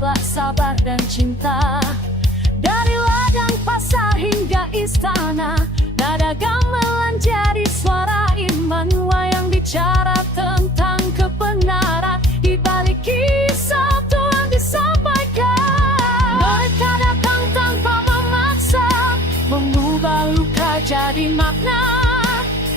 akhlak, sabar dan cinta. Dari ladang pasar hingga istana, nada gamelan jadi suara iman. Wayang bicara tentang kebenaran, di balik kisah Tuhan disampaikan. Mereka datang tanpa memaksa, mengubah luka jadi makna.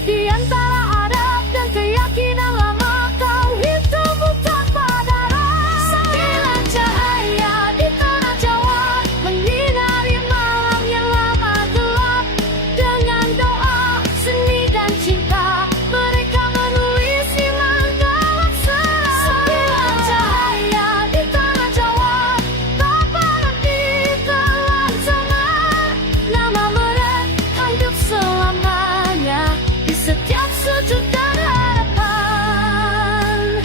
Di antara adat dan keyakinan lama, tauhid tumbuh tanpa darah. Sembilan cahaya di tanah Jawa menyinari malam yang lama gelap. Dengan doa, seni dan cinta, mereka menulis iman dalam serat. Sembilan cahaya di tanah Jawa tak pernah ditelan zaman. Nama mereka hidup selamanya di setiap sudut dan harapan.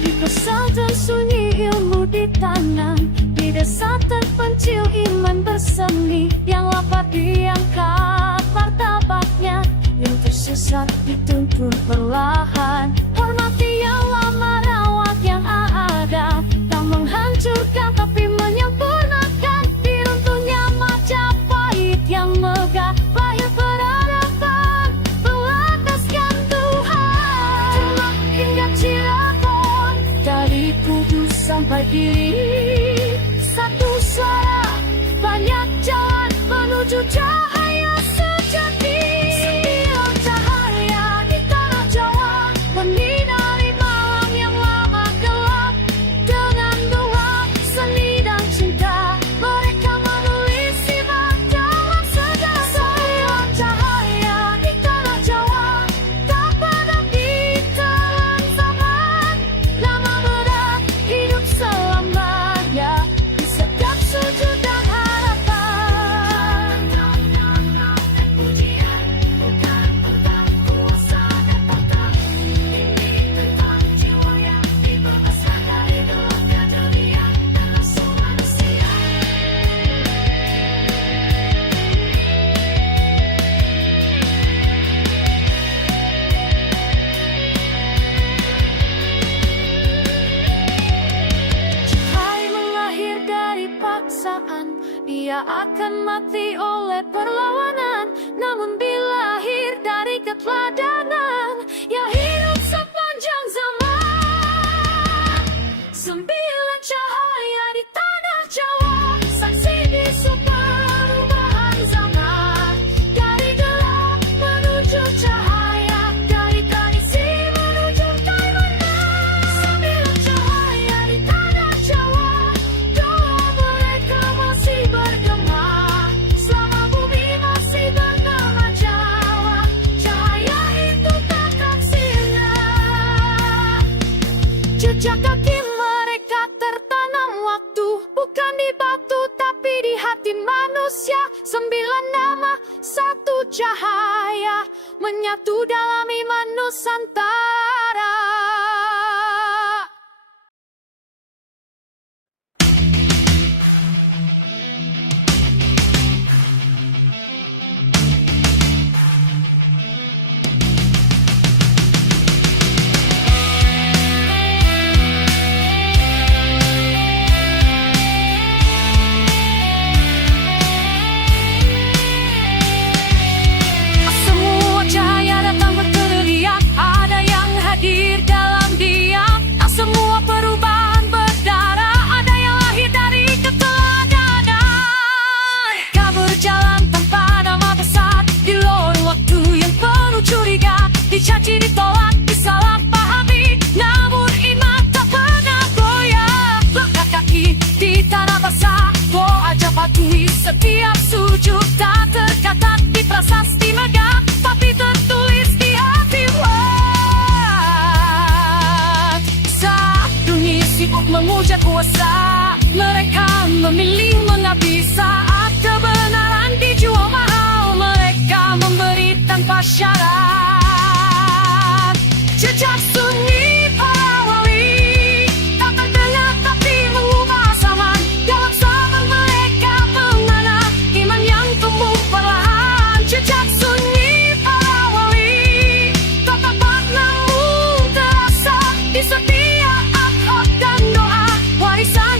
Di pesantren sunyi ilmu ditanam, di desa terpencil iman bersemi. Yang lapar diangkat martabatnya, yang tersesat dituntun perlahan. Hormati yang lama, rawat yang ada, tak menghancurkan tapi menyempurnakan. Di runtuhnya Majapahit yang megah, lahir peradaban berlandaskan Tuhan. Demak hingga Cirebon, dari Kudus sampai Gili, satu suara, banyak jalan menuju cahaya sejati. Sembilan cahaya di tanah Jawa menyinari malam yang lama gelap. Dengan doa, seni dan cinta, mereka menulis iman dalam sejarah. Sembilan cahaya di tanah Jawa tak pernah ditelan zaman. Nama berat hidup selamanya di setiap sudut dan harapan. Pujian bukan tentang kuasa dan tahta, ini tentang jiwa yang dibebaskan dari gelapnya dunia dan nafsu manusia. Cahaya mengakhir dari paksaan, ia akan mati oleh perlawanan. Namun bila lahir dari keteladanan, yang hidup sepanjang zaman. Sembilan cahaya di tanah Jawa, saksi bisu perubahan zaman. Dari gelap menuju cahaya, dari tradisi menuju kemenangan. Sembilan cahaya di tanah Jawa, doa mereka masih bergema. Selama bumi masih bernama Jawa, cahaya itu takkan sirna. Jejak kaki mereka tertanam waktu, bukan di batu tapi di hati manusia. Sembilan nama, satu cahaya, menyatu dalam iman Nusantara. Semua cahaya datang berteriak, ada yang hadir dalam diam. Tak semua perubahan berdarah, ada yang lahir dari keteladanan. Kau berjalan tanpa nama besar, di lorong waktu yang penuh curiga. Dicaci, ditolak, disalahpahami, namun iman tak pernah goyah. Langkah kaki di tanah basah, doa aja patuhi setiap sujud. Tak tercatat di prasasti megah, tapi tertulis di hati wat. Saat dunia sibuk memuja kuasa, mereka memilih mengabdi. Saat kebenaran dijual mahal, mereka memberi tanpa syarat. Jejak sunyi para wali, tak terdengar tapi mengubah zaman. Dalam zaman mereka mengana iman yang tumbuh perlahan. Jejak sunyi para wali, tak tepat namun terasa di setiap akhlak dan doa. Warisan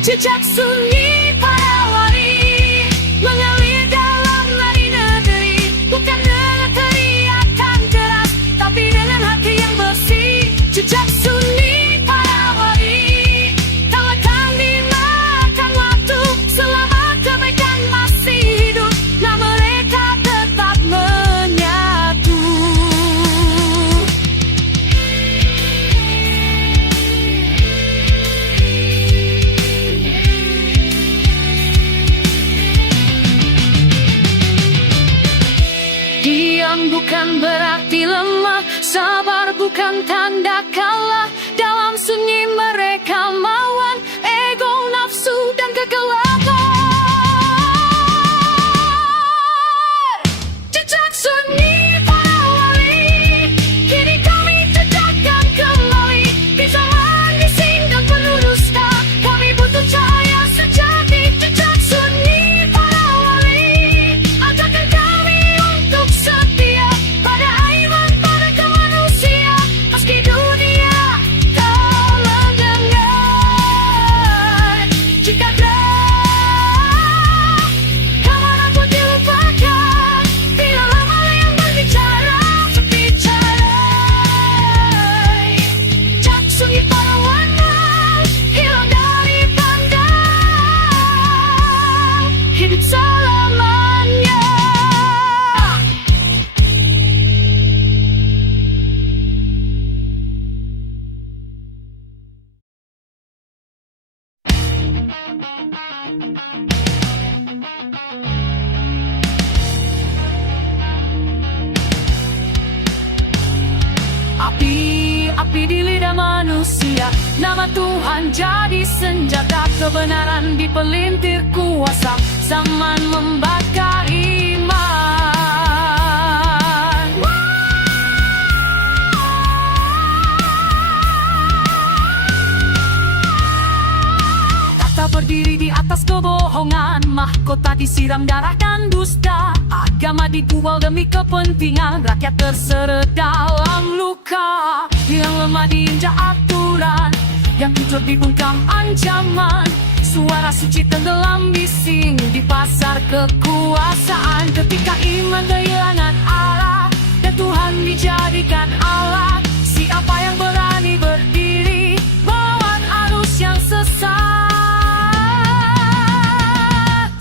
Jejak sunyi para wali mengalir dalam lari negeri, bukan dengan teriakan keras, tapi dengan hati yang bersih. Jejak sunyi para wali tak akan dimakan waktu, selama kebaikan masih hidup, nah mereka tetap menyatu. Diam bukan berarti lemah, sabar bukan tanda kalah. Dalam sunyi mereka melawan ego, nafsu, dan kegelapan. Jejak sunyi para wali, kini kami jejakkan kembali. Di zaman bising dan penuh dusta, kami butuh cahaya sejati. Jejak sunyi para wali, ajarkan kami untuk setia pada iman, pada kemanusiaan. Meski dunia tak mendengar, jika kemanapun dilupakan, biarlah malah yang berbicara sepi cerai. Jejak sunyi para warna hilang dari pandang, hidup selamanya. Api di lidah manusia, nama Tuhan jadi senjata. Kebenaran dipelintir kuasa, zaman membakar iman. Kata berdiri di atas kebohongan, mahkota disiram darah dan dusta. Agama dijual demi kepentingan, rakyat terseret dalam luka. Yang lemah diinjak aturan, yang jujur dibungkam ancaman. Suara suci tenggelam bising di pasar kekuasaan. Ketika iman kehilangan arah dan Tuhan dijadikan alat, siapa yang berani berdiri melawan arus yang sesat?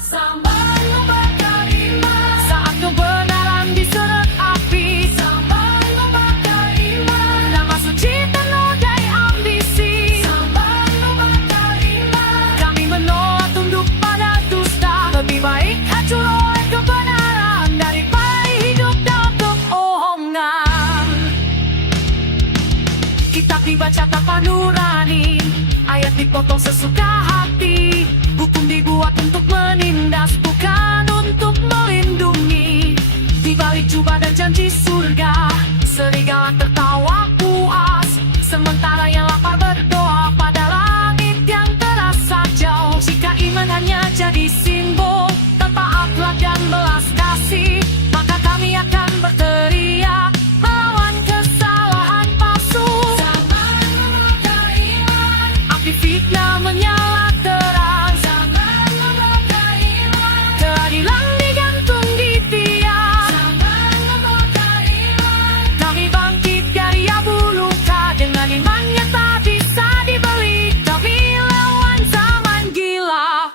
Sambar membakar iman saat kebenaran diseret api. Sambar membakar iman, nama suci ternodai ambisi. Sambar membakar iman, kami menolak tunduk pada dusta. Lebih baik hancur oleh kebenaran daripada hidup dalam kebohongan. Kitab dibaca tanpa nurani, ayat dipotong sesuka hati. Hukum dibuat untuk menindas, bukan untuk melindungi. Di balik jubah dan janji surga, serigala tertawa puas, sementara yang lapar berdoa pada langit yang terasa jauh. Jika iman hanya jadi simbol tanpa akhlak dan belas kasih, maka kami akan berteriak melawan kesalahan palsu. Zaman membakar iman, api fitnah menyala terang. Zaman membakar iman, keadilan digantung di tiang. Zaman membakar iman, kami bangkit dari abu luka. Dengan iman yang tak bisa dibeli, kami lawan zaman gila.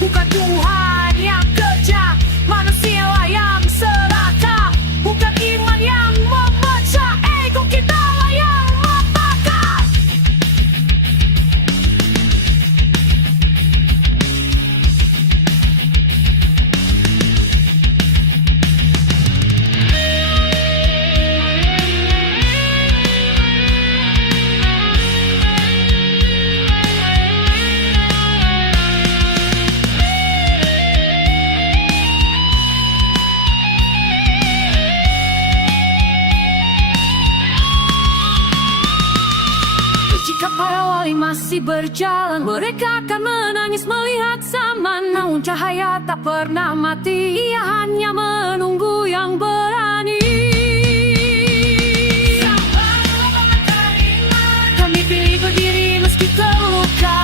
Bukan Tuhan yang kejam, manusialah yang serakah. Bukan iman yang memecah, ego kita lah yang membakar. Jika para wali masih berjalan, mereka akan menangis melihat zaman. Namun cahaya tak pernah mati, ia hanya menunggu yang berani. Kami pilih berdiri meski terluka.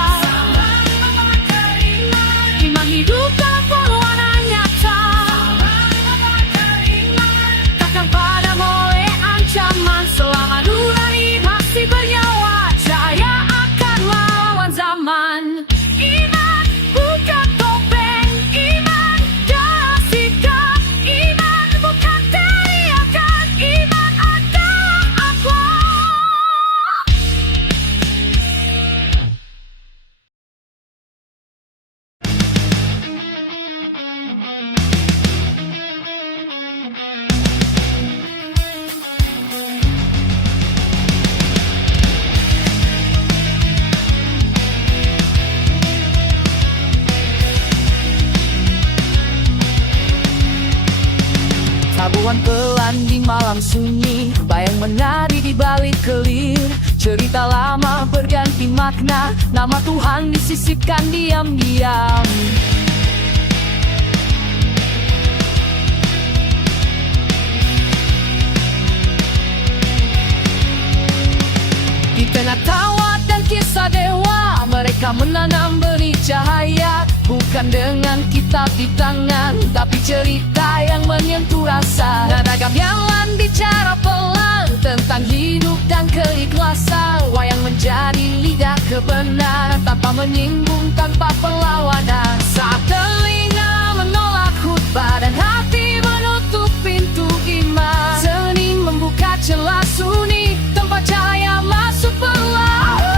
awan pelan di malam sunyi, bayang menari di balik kelir. Cerita lama berganti makna, nama Tuhan disisipkan diam-diam. Di tengah tawa dan kisah dewa, mereka menanam benih cahaya. Bukan dengan kitab di tangan, tapi cerita yang menyentuh rasa. Nada gamelan bicara pelan tentang hidup dan keikhlasan. Wayang menjadi lidah kebenaran, tanpa menyinggung, tanpa perlawanan. Saat telinga menolak khutbah dan hati menutup pintu iman, seni membuka celah sunyi, tempat cahaya masuk perlahan.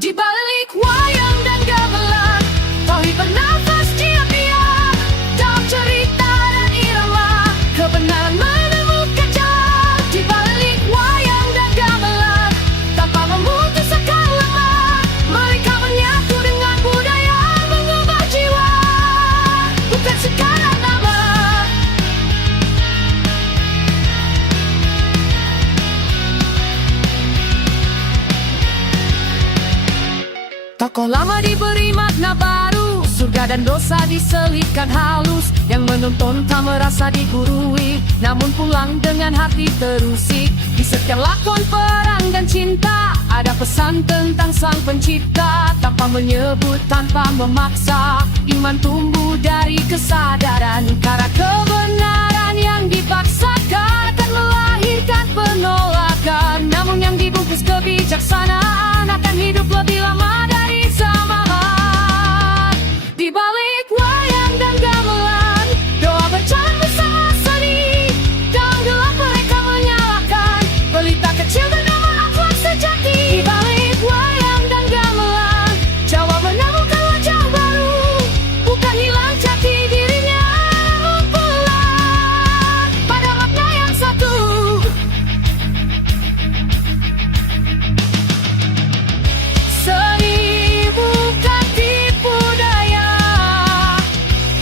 Di balik wayang dan gamelan, tauhid bernafas diam-diam. Dalam cerita dan irama, kebenaran menemukan jalan. Di balik wayang dan gamelan, tanpa memutus akal lemah, mereka menyatu dengan budaya, mengubah jiwa, bukan sekadar nama. Tokoh lama diberi makna baru, surga dan dosa diselipkan halus. Yang menonton tak merasa digurui, namun pulang dengan hati terusik. Di setiap lakon perang dan cinta, ada pesan tentang sang pencipta. Tanpa menyebut, tanpa memaksa, iman tumbuh dari kesadaran. Karena kebenaran yang dipaksakan akan melahirkan penolakan, namun yang dibungkus kebijaksanaan akan hidup lebih lama dari zaman. Di balik wayang dan gamelan, doa berjalan bersama seni. Dalam gelap mereka menyalakan pelita kecil bernama akhlak sejati. Di balik wayang dan gamelan, Jawa menemukan wajah baru, bukan hilang jati dirinya, mempelai pada makna yang satu. Seni bukan tipu daya,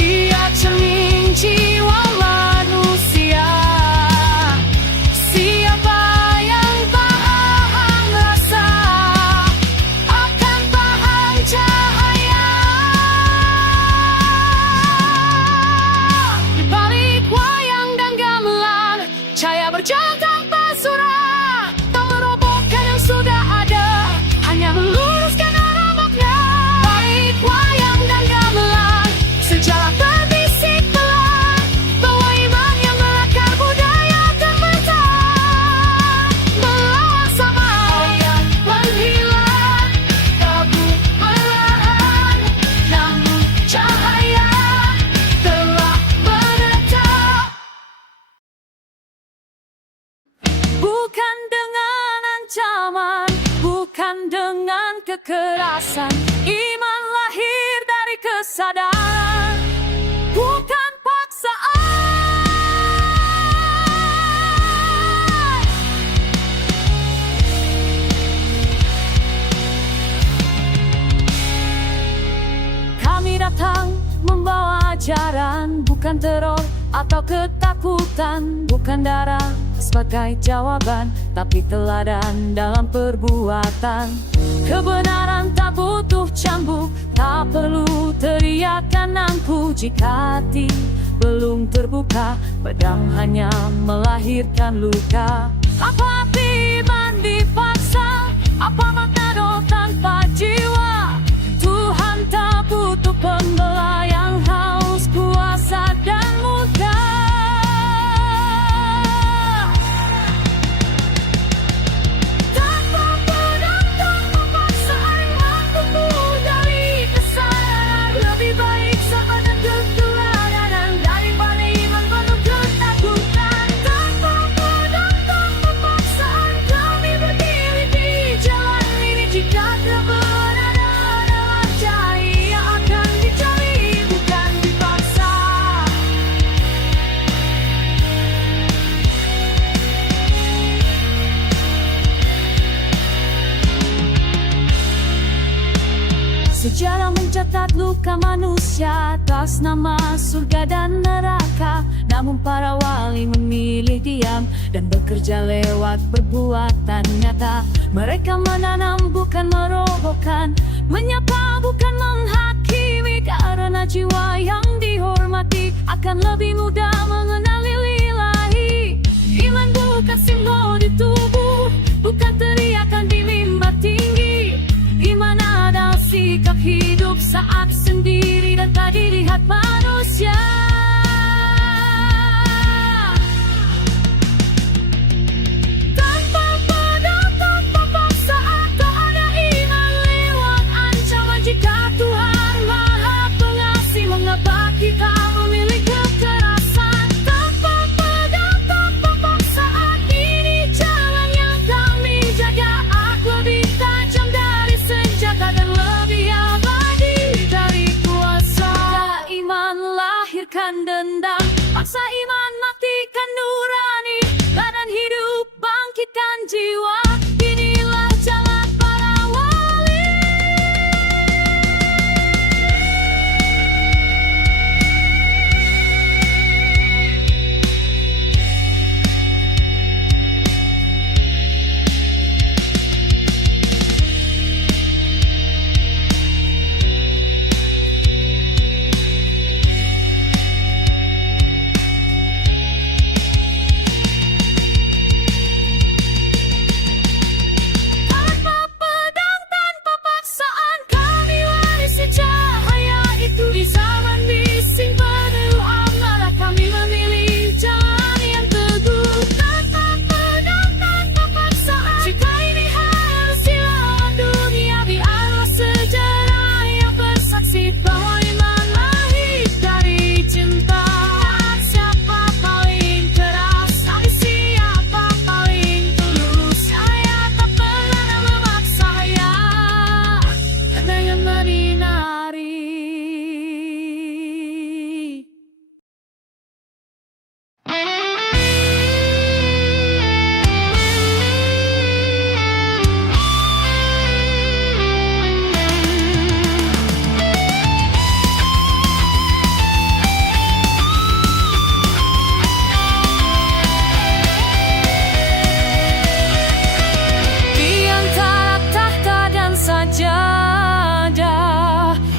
ia cermin jiwa manusia. Siapa yang paham rasa, akan paham cahaya. Di balik wayang dan gamelan, cahaya berjalan tanpa surat, tak merobohkan yang sudah ada, hanya meluruskan arah makna. Balik wayang dan gamelan, sejarah berbisik pelan, bahwa iman yang melakar budaya akan bertahan. Melawan zaman yang menghilang, tabu perlahan, namun cahaya telah menetap. Bukan dengan ancaman, bukan dengan kekerasan, iman lahir dari kesadaran, bukan paksaan. Kami datang membawa ajaran, bukan teror atau ketakutan, bukan darah sebagai jawaban, tapi teladan dalam perbuatan. Kebenaran tak butuh cambuk, tak perlu teriakan ampuh. Jika hati belum terbuka, pedang hanya melahirkan luka. Apa arti iman dipaksa? Apa makna doa tanpa jiwa? Tuhan tak butuh pembela yang haus kuasa dan muda. Tanpa pedang, tanpa paksaan, mampu dari kesadaran. Lebih baik sabar dan keteladan daripada iman penuh ketakutan. Tanpa pedang, tanpa paksaan, kami berdiri di jalan ini. Jika kebenaran muka manusia atas nama surga dan neraka. Namun para wali memilih diam dan bekerja lewat perbuatan nyata. Mereka menanam bukan merobohkan, menyapa bukan menghakimi. Karena jiwa yang dihormati akan lebih mudah mengenali Ilahi. Iman bukan simbol di tubuh, bukan teriakan di mimbar tinggi. Iman adalah sikap hidup saat sendiri dan tak dilihat manusia. Tanpa pedang, tanpa paksaan, tak ada iman lewat ancaman. Jika Tuhan Maha Pengasih, mengapa kita memilih kekerasan? Tanpa pedang, tanpa paksaan, ini jalan yang kami jaga. Aku lebih tajam dari senjata dan lebih abadi dari kuasa. Iman lahirkan dendam, paksa iman matikan nurani. Badan hidup bangkitkan jiwa, inilah jalan para wali. Tanpa pedang, tanpa paksaan, kami warisi cahaya itu. Di zaman bising penuh amarah, kami memilih jalan yang teguh. Tanpa pedang, tanpa paksaan, jika ini harus dilawan dunia, biarlah sejarah yang bersaksi bahwa iman lahir dari cinta. Siapa paling keras, siapa paling tulus. Saya tak pernah memaksa ya, dengan menari. Di antara tahta dan sajadah,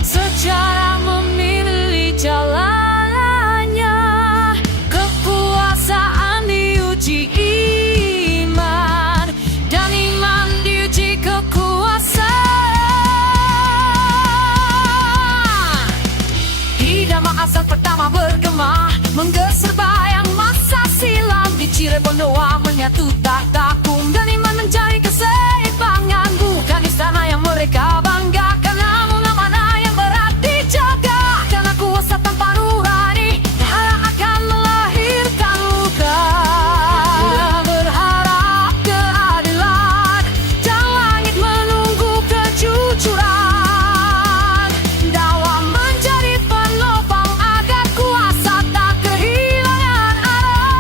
sejarah memilih jalannya. Kekuasaan diuji iman, dan iman diuji kekuasaan. Idama asal pertama bergema, menggeser bayang masa silam. Di Cirebon doa menyatu tak takung, dan iman mencari keseimbangan. Bukan istana yang mereka banggakan, namun amanah yang berat dijaga. Karena kuasa tanpa nurani hanya akan melahirkan luka. Berharap keadilan, dan langit menunggu kejujuran. Dakwah menjadi penopang agar kuasa tak kehilangan arah.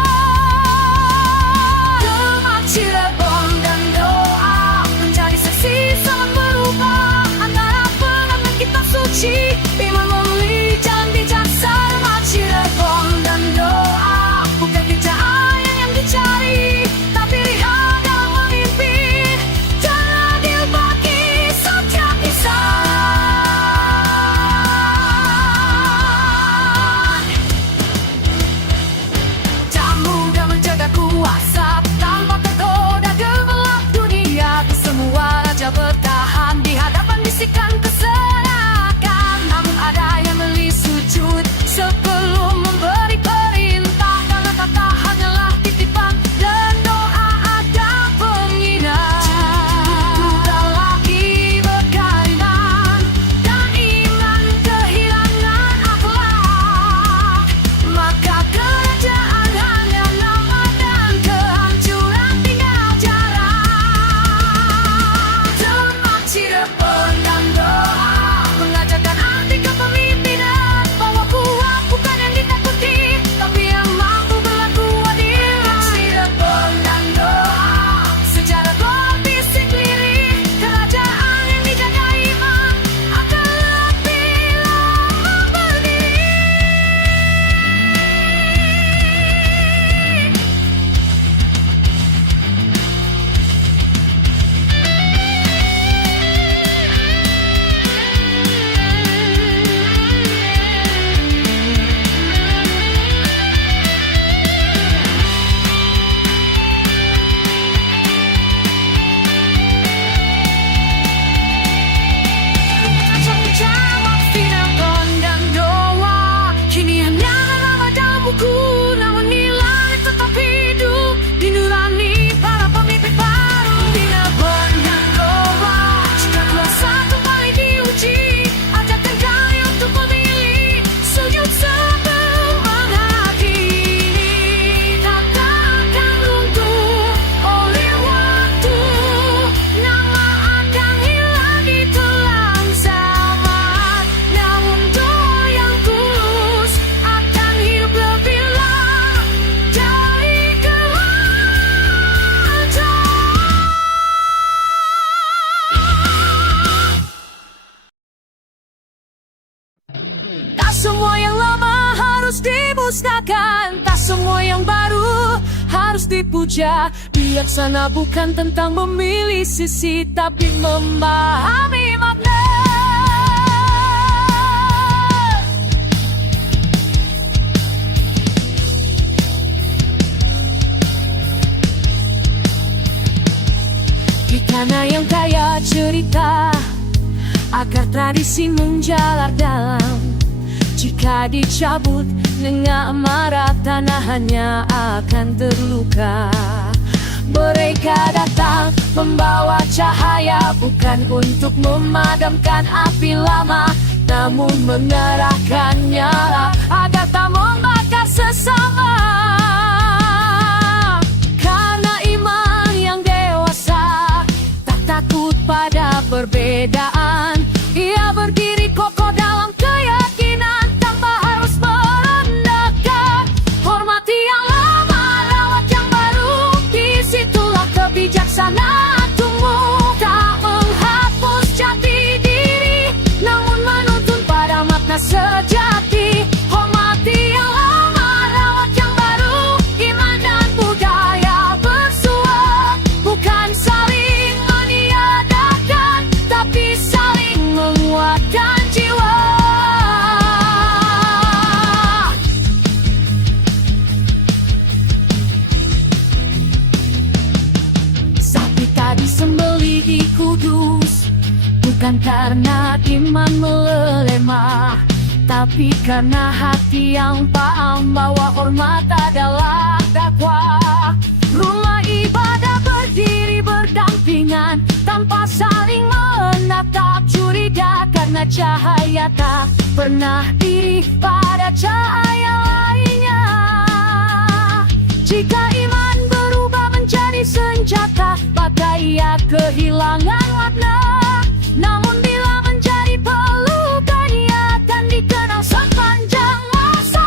Tak semua yang lama harus dimusnahkan, tak semua yang baru harus dipuja. Bijaksana bukan tentang memilih sisi, tapi memahami makna. Di tanah yang kaya cerita, agar tradisi menjalar dalam. Jika dicabut dengan marah, tanah hanya akan terluka. Mereka datang membawa cahaya, bukan untuk memadamkan api lama, namun mengerahkan nyala agar tak membakar sesama. Karena iman yang dewasa tak takut pada perbedaan. Ia berdiri kokoh dalam keyakinan tanpa harus merendahkan. Hormati yang lama, rawat yang baru, disitulah kebijaksanaan tumbuh. Tak menghapus jati diri, namun menuntun pada makna sejati. Hormati yang lama, rawat yang baru, iman dan budaya bersua. Bukan saling meniadakan, tapi saling menguatkan jiwa. Sapi tadi sembelih di Kudus, bukan karena iman melemah, tapi karena hati yang paham bahwa hormat adalah dakwah. Rumah ibadah berdiri berdampingan tanpa saling menatap curiga, karena cahaya tak pernah iri pada cahaya lainnya. Jika iman berubah menjadi senjata, maka ia kehilangan makna. Namun bila menjadi pelukan, ia akan dikenang sepanjang masa.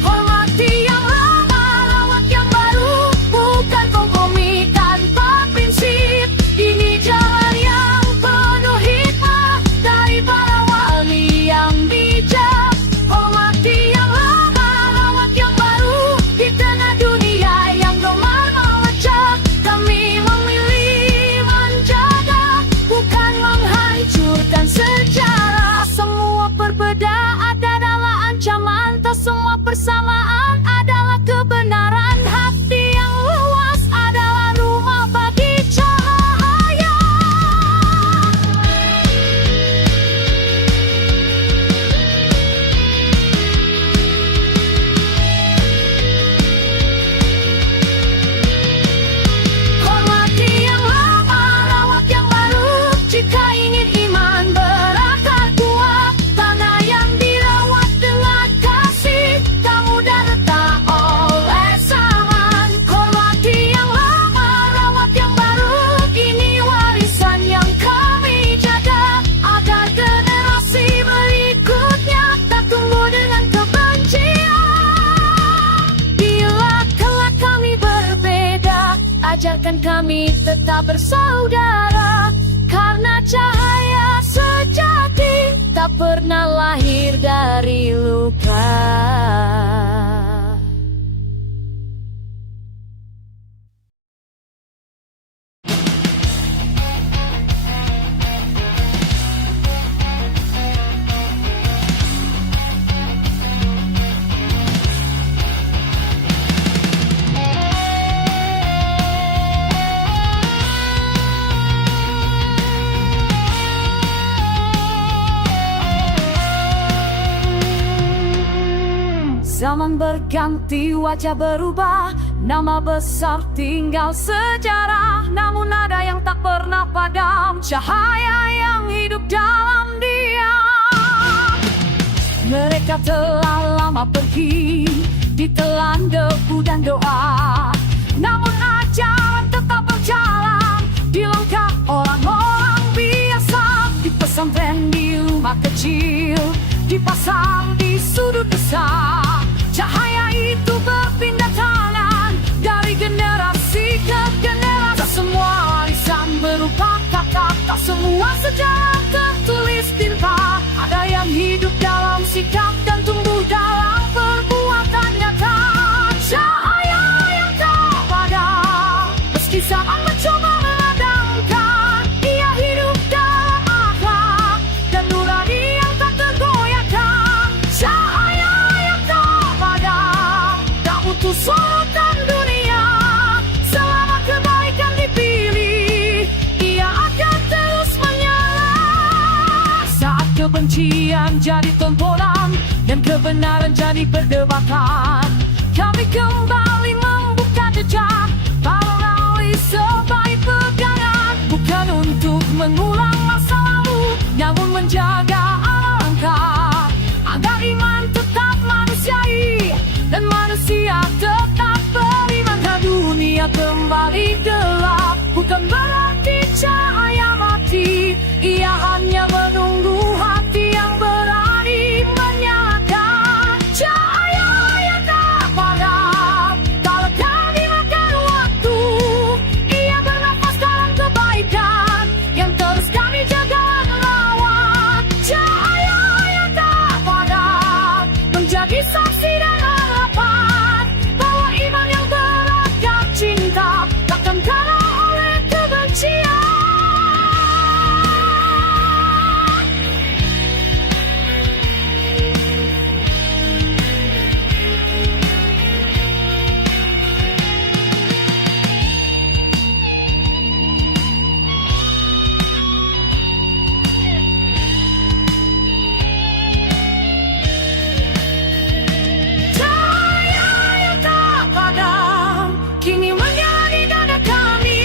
Hormati yang lama, rawat yang baru, bukan kompromi tanpa prinsip. Ini jalan yang penuh hikmah dari para wali yang bijak. Hormati yang lama, rawat yang baru, di tengah dunia yang gemar memecah. Kami memilih menjaga, bukan menghancurkan sejarah. Semua perbedaan adalah ancaman, tak semua persamaan adalah kebenaran. Hati yang luas adalah rumah bagi cahaya. Hormati yang lama, rawat yang baru, jika ingin iman berakar kuat. Tanah yang dirawat dengan kasih, tak mudah retak oleh zaman. Hormati yang lama, rawat yang baru, ini warisan yang kami jaga, agar generasi berikutnya tak tumbuh dengan kebencian. Bila kelak kami berbeda, ajarkan kami tetap bersaudara, karena cahaya sejati tak pernah lahir dari luka. Zaman berganti, wajah berubah, nama besar tinggal sejarah. Namun ada yang tak pernah padam, cahaya yang hidup dalam dia. Mereka telah lama pergi, ditelan debu dan doa, namun ajaran tetap berjalan di langkah orang-orang biasa. Di pesantren, di rumah kecil, di pasar, di sudut desa, cahaya itu berpindah tangan dari generasi ke generasi. Tak semua warisan berupa kata, tak semua sejarah tertulis tinta. Ada yang hidup dalam sikap kebenaran jadi perdebatan. Kami kembali membuka jejak patroli sebagai pegangan, bukan untuk mengulang masa lalu, namun menjaga alangkah agar iman tetap manusiawi dan manusia tetap beriman. Dunia kembali gelap, bukan berarti cahaya mati. Ia hanya menunggu hati yang berani menyalakan cahaya yang tak padam. Kalau kami makan waktu, ia bernafas dalam kebaikan yang terus kami jaga dan rawat. Cahaya yang tak padam menjadi saksi dan harapan bahwa iman yang berakar cinta takkan kalah oleh kebencian. Cahaya yang tak padam kini menyala di dada kami,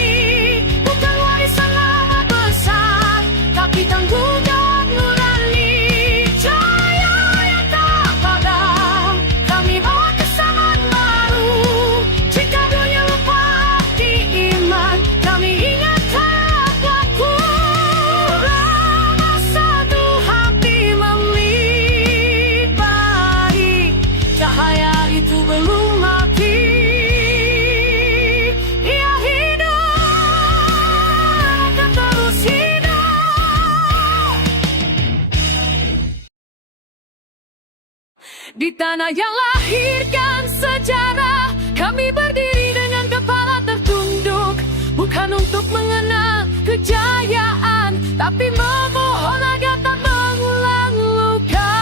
bukan warisan lama besar, tapi tanggung jawab nurani. Cahaya yang tak padam kami bawa kesamaan baru. Jika dunia lupa arti iman, kami ingatkan pelaku. Lama satu hati melipari, cahaya itu belum mati. Ia hidup, akan terus hidup di tanah yang lahirkan sejarah. Kami berdiri dengan kepala tertunduk, bukan untuk mengenang kejayaan, tapi memohon agar tak mengulang luka.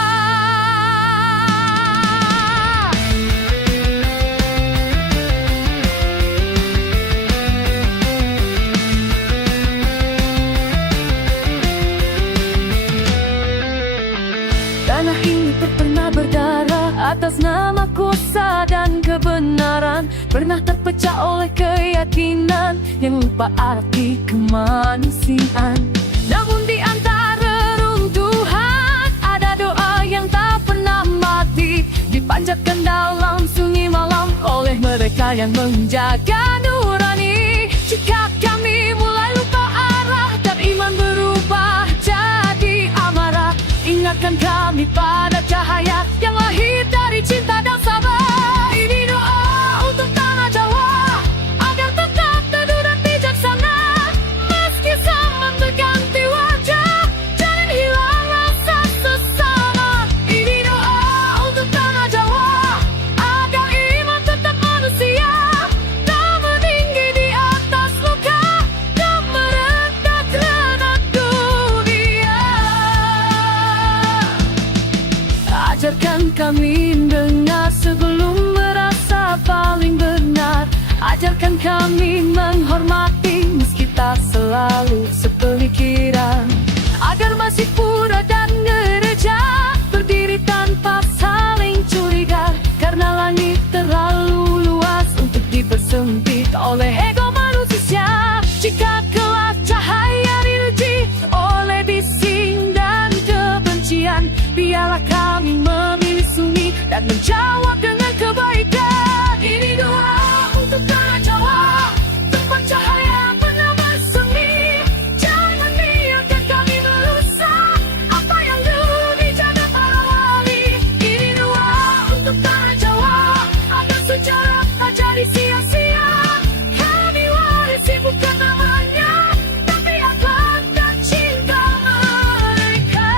Tanah ini pernah berdarah atas nama kuasa dan kebenaran, pernah terpecah oleh keyakinan yang lupa arti kemanusiaan. Namun di antara runtuhan ada doa yang tak pernah mati, dipanjatkan dalam sunyi malam oleh mereka yang menjaga nurani. Jika kami mulai lupa arah dan iman berubah jadi amarah, ingatkan kami pada cahaya yang lahir dari cinta dan sabar. Ini doa untuk tanah Jawa agar tetap teduh dan bijaksana, meski zaman berganti wajah, jangan hilang rasa sesama. Ini doa untuk tanah Jawa agar iman tetap manusia, tak meninggi di atas luka dan merekat renak dunia. Ajarkan kami dengar sebelum merasa paling benar. Ajarkan kami menghormati meski tak selalu sepemikiran, agar masih pura dan gereja berdiri tanpa saling curiga. Karena langit terlalu luas untuk dipersempit oleh ego manusia. Jika kelak cahaya diuji oleh bising dan kebencian, biarlah kami memilih sunyi dan menjawab dengan kebaikan. Ini doa untuk tanah Jawa, tempat cahaya pernah bersemi. Jangan biarkan kami merusak apa yang dulu dijaga para wali. Ini doa untuk tanah Jawa agar sejarah tak jadi sia-sia. Kami warisi bukan namanya, tapi akhlak dan cinta mereka.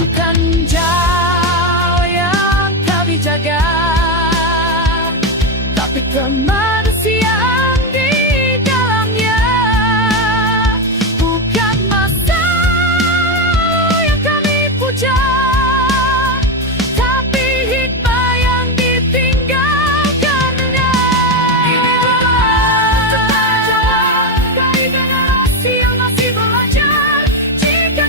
Bukan Jawa yang kami jaga, tapi kemanusiaan di dalamnya. Bukan masa yang kami puja, tapi hikmah yang ditinggalkannya. Ini doa untuk tanah Jawa, bagi generasi yang masih belajar. Jika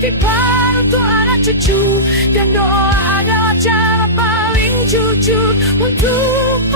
titipkan untuk anak cucu. Dan doa adalah cara paling jujur untuk